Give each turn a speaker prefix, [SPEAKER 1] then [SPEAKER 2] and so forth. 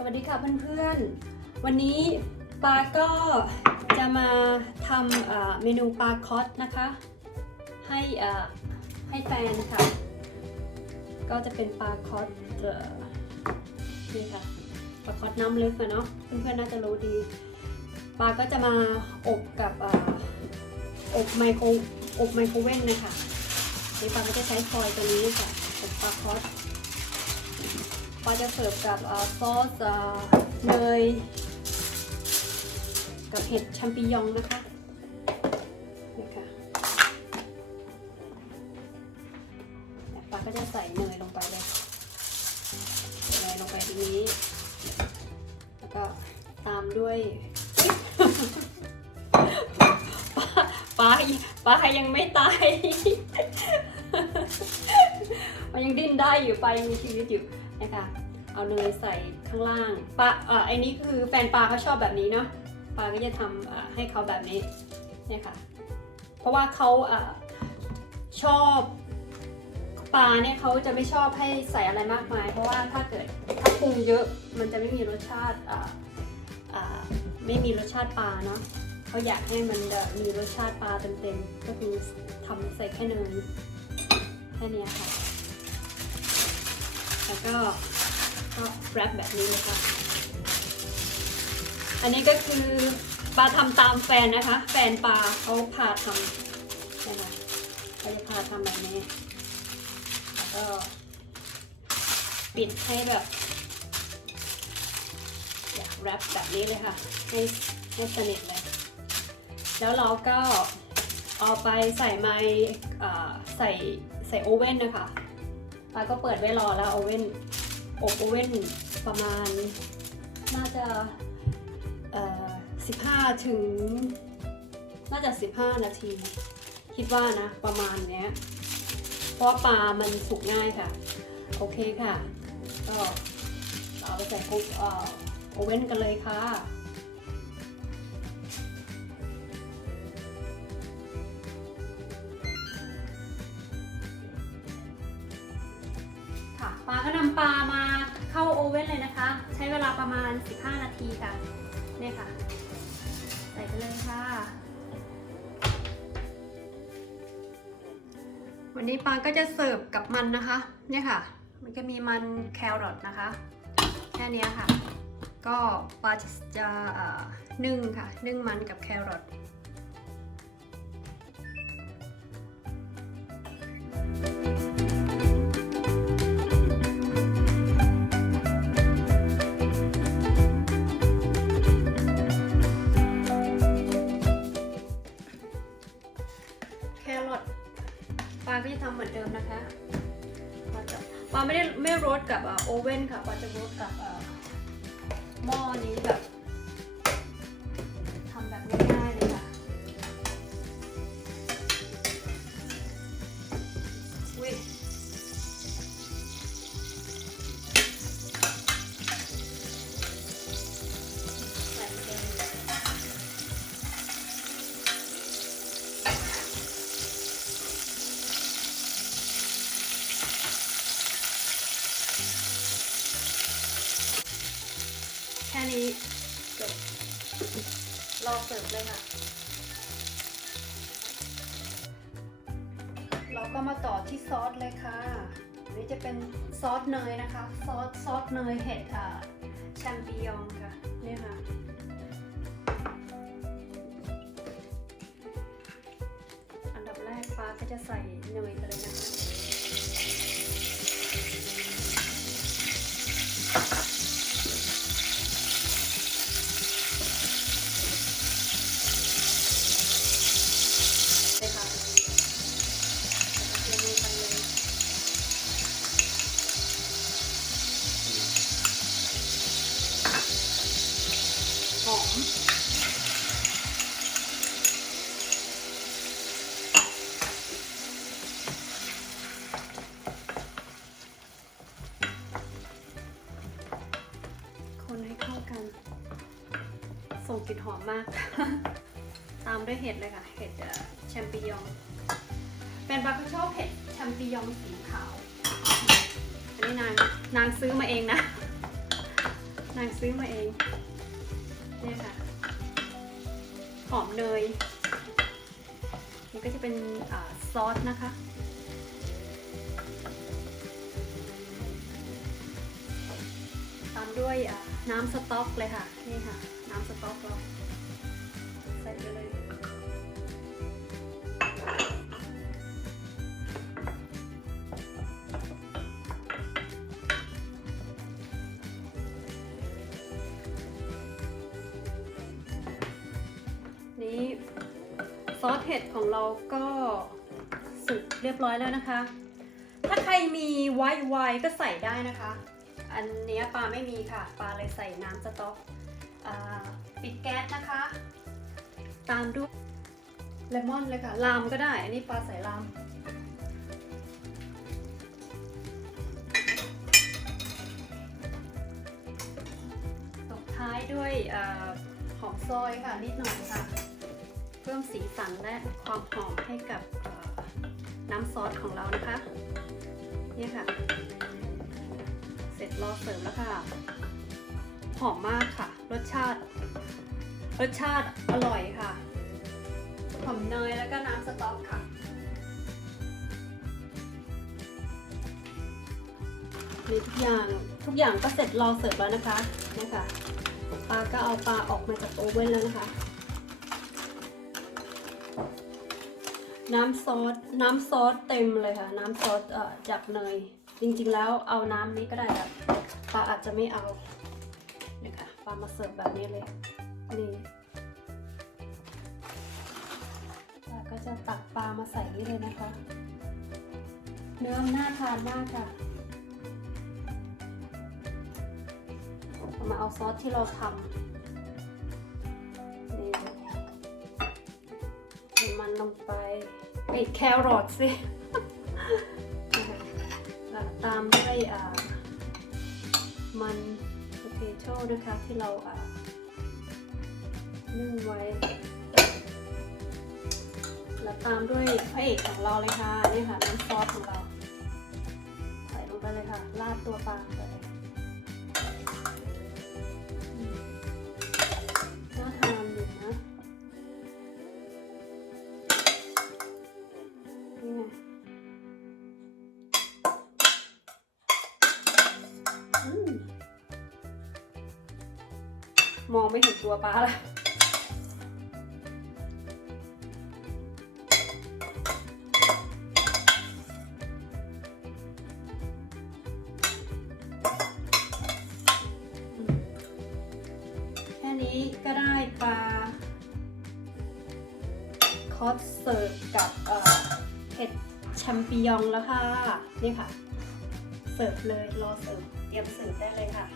[SPEAKER 1] สวัสดีค่ะเพื่อนๆ วันนี้ปาก็จะมาทำเมนูปลาคอสนะคะ ให้ให้แฟนค่ะ ก็จะเป็นปลาคอสนี่ค่ะปลาคอสน้ำลึกอะเนาะเพื่อนๆน่าจะรู้ดีปลาก็จะมาอบกับอบไมโครอบไมโครเวฟนะคะนี่ปาก็จะใช้ฟอยล์ตัวนี้ค่ะอบปลาคอส ปาจะเสิร์ฟกับซอสเนยกับเห็ดแชมปิญองนะคะนี่ค่ะเนี่ยปาก็จะใส่เนยลงไปเลยเนยลงไปทีนี้ แล้วก็ตามด้วยปลาปลาปลายังไม่ตาย มันยังดิ้นได้อยู่ไปยังมีชีวิตอยู่นะคะเอาเนยใส่ข้างล่างปลาเอ่อไอ้นี้คือแฟนปลาเขาชอบแบบนี้เนาะปลาก็จะทำอ่อให้เขาแบบนี้เนี่ยค่ะเพราะว่าเขาอ่อชอบปลาเนี่ยเขาจะไม่ชอบให้ใส่อะไรมากมาย เพราะว่าถ้าเกิดถ้าปรุงเยอะมันจะไม่มีรสชาติอ่อเอ่อไม่มีรสชาติปลาเนาะเขาอยากให้มันมีรสชาติปลาเต็มๆก็คือทำใส่แค่เนยแค่นี้ค่ะ แล้วก็ก็แรปแบบนี้เลยค่ะ อันนี้ก็คือปลาทำตามแฟนนะคะ แฟนปลาเขาพาทำนะคะเขาจะพาทำแบบนี้ แล้วก็ปิดให้แบบอยากแรปแบบนี้เลยค่ะ ให้ให้สนิทเลย แล้วเราก็เอาไปใส่ไมเอ่ใส่ใส่โอเว่นนะคะ ปาก็เปิดไว้รอแล้วโอเว่นอบโอเว่นประมาณ น่าจะเอ่อ15ถึง น่าจะ15นาที คิดว่านะประมาณเนี้ย เพราะปลามันสุกง่ายค่ะ โอเคค่ะ ก็เอาไปใส่คุกออโอเว่นกันเลยค่ะ ปลามาเข้าโอเว่นเลยนะคะ ใช้เวลาประมาณ 15 นาทีค่ะเนี่ยค่ะ ใส่ไปเลยค่ะ วันนี้ปลาก็จะเสิร์ฟกับมันนะคะ เนี่ยค่ะ มันก็มีมันแครอทนะคะ แค่นี้ค่ะ ก็ปลาจะจะนึ่งค่ะ นึ่งมันกับแครอท ก็จะทำเหมือนเดิมนะคะปาจะปาไม่ได้ไม่โรสกับโอเว่นค่ะปาจะโรสกับอ่อหม้อนี้แบบ นี้จบรอเสิร์ฟเลยค่ะ เราก็มาต่อที่ซอสเลยค่ะอันนี้จะเป็นซอสเนยนะคะ ซอสซอสเนยเห็ดอ่าแชมปิญองค่ะนี่ค่ะอันดับแรกฟ้าก็จะใส่เนยไปเลยนะคะ กลิ่นหอมมาก ตามด้วยเห็ดเลยค่ะ เห็ดแชมปิญอง เป็นบักชอบเห็ดแชมปิญองสีขาว อันนี้นางนางซื้อมาเองนะ นางซื้อมาเอง เนี่ยค่ะ หอมเนย นี่ก็จะเป็นอซอสนะคะตามด้วยน้ำสต๊อกเลยค่ะ นี่ค่ะ น้ำสต๊อกเราใส่ไปเลย นี้ซอสเห็ดของเราก็สุกเรียบร้อยแล้วนะคะ ถ้าใครมีไวท์ไวน์ก็ใส่ได้นะคะ อันนี้ปลาไม่มีค่ะ ปลาเลยใส่น้ำสต๊อก ปิดแก๊สนะคะ ตามด้วยเลมอนเลยค่ะ ลามก็ได้ อันนี้ปลาใส่ลามตบท้ายด้วยอหอมซอยค่ะ นิดหน่อยค่ะ เพิ่มสีสันและความหอมให้กับน้ำซอสของเรานะคะ นี่ค่ะ เสร็จรอเสิร์ฟแล้วค่ะ หอมมากค่ะ รสชาติ รสชาติอร่อยค่ะ หอมเนยแล้วก็น้ำสต๊อกค่ะ นี่ทุกอย่างทุกอย่างก็เสร็จรอเสิร์ฟแล้วนะคะนี่ค่ะปลาก็เอาปลาออกมาจากโอเว่นแล้วนะคะ น้ำซอสน้ำซอสเต็มเลยค่ะ น้ำซอสเอ่อจากเนย จริงๆแล้วเอาน้ำนี้ก็ได้ค่ะปลาอาจจะไม่เอา นี่ยค่ะปลามาเสิร์ฟแบบนี้เลยนี่ปลาก็จะตักปลามาใส่นี่เลยนะคะ เนื้อน่าทานมากค่ะมาเอาซอสที่เราทำนี่ใส่มันลงไปไอ้แครอทสิแล้วตามด้วยอ่ามัน นะคะที่เราอ่านึ่งไว้ แล้วตามด้วยพระเอกของเราเลยค่ะนี่ค่ะน้ำซอสของเรา ใส่ลงไปเลยค่ะราดตัวปลาไป มองไม่เห็นตัวปลาละแค่นี้ก็ได้ปลาคอสเสิร์ฟกับเอ่อเห็ดแชมปิญองแล้วค่ะ นี่ค่ะ เสิร์ฟเลยรอเสิร์ฟเตรียมเสิร์ฟได้เลยค่ะ